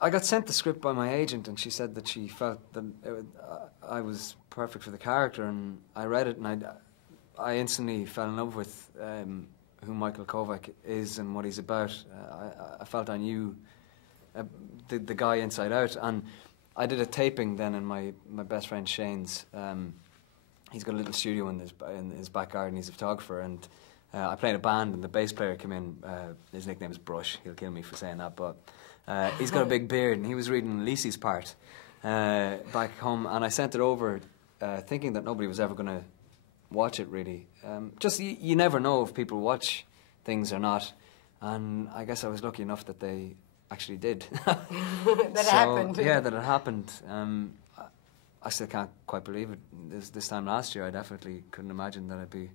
I got sent the script by my agent, and she said that she felt that I was perfect for the character, and I read it, and I instantly fell in love with who Michael Kovak is and what he's about. I felt I knew the guy inside out, and I did a taping then in my best friend Shane's. He's got a little studio in his back garden. He's a photographer, and I played a band, and the bass player came in. His nickname is Brush. He'll kill me for saying that, but he's got a big beard, and he was reading Lisi's part back home, and I sent it over thinking that nobody was ever going to watch it, really. Just, you never know if people watch things or not, and I guess I was lucky enough that they actually did. That it happened. Yeah, that it happened. I still can't quite believe it. This time last year, I definitely couldn't imagine that I'd be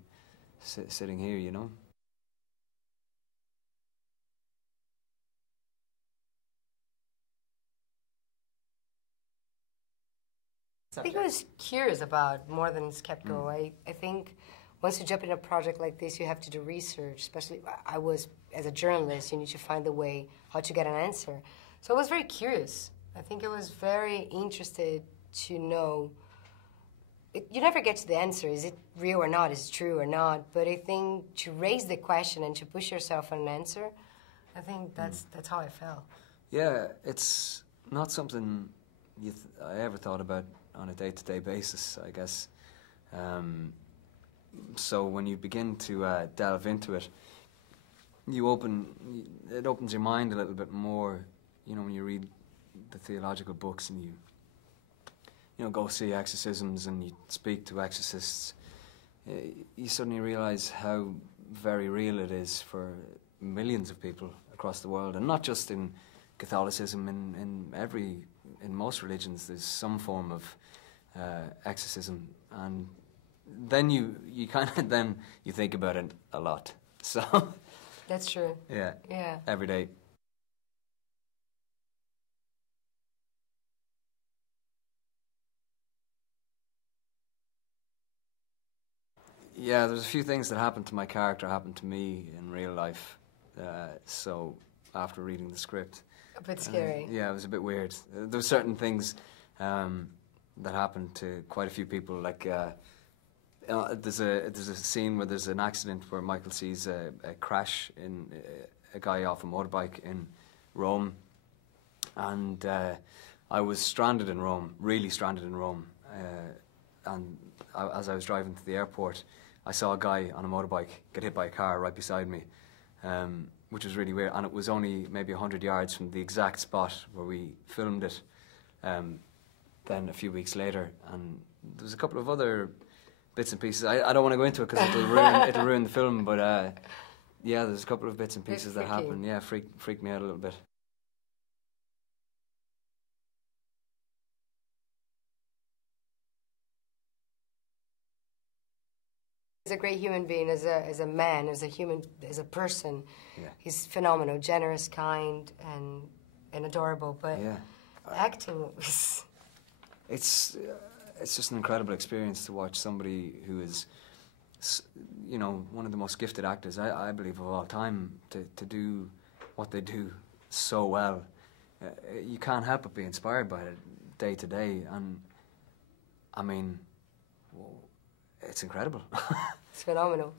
sitting here, you know. I think I was curious about more than skeptical. I think once you jump in a project like this, you have to do research, especially I was, as a journalist, you need to find a way how to get an answer. So I was very curious. I think I was very interested to know. You never get to the answer. Is it real or not? Is it true or not? But I think to raise the question and to push yourself on an answer, I think that's how I felt. Yeah, it's not something I ever thought about on a day-to-day basis, I guess. So when you begin to delve into it, it opens your mind a little bit more. You know, when you read the theological books and you go see exorcisms and you speak to exorcists, you suddenly realize how very real it is for millions of people across the world, and not just in Catholicism. In most religions, there's some form of exorcism, and then you kind of you think about it a lot. So that's true. Yeah. Yeah. Every day. Yeah, there's a few things that happened to my character happened to me in real life. So after reading the script, a bit scary. Yeah, it was a bit weird. There were certain things that happened to quite a few people. Like there's a scene where there's an accident where Michael sees a crash in a guy off a motorbike in Rome, and I was stranded in Rome, really stranded in Rome, and as I was driving to the airport, I saw a guy on a motorbike get hit by a car right beside me, which was really weird, and it was only maybe 100 yards from the exact spot where we filmed it. Then a few weeks later, and there was a couple of other bits and pieces. I don't want to go into it because it'll ruin the film, but yeah, there's a couple of bits and pieces that happen. Yeah, freaked me out a little bit. He's a great human being, as a man, as a human, as a person. Yeah. He's phenomenal, generous, kind, and adorable. But yeah. Acting was... It's just an incredible experience to watch somebody who is, one of the most gifted actors, I believe, of all time, to do what they do so well. You can't help but be inspired by it day to day, and I mean, it's incredible. It's phenomenal.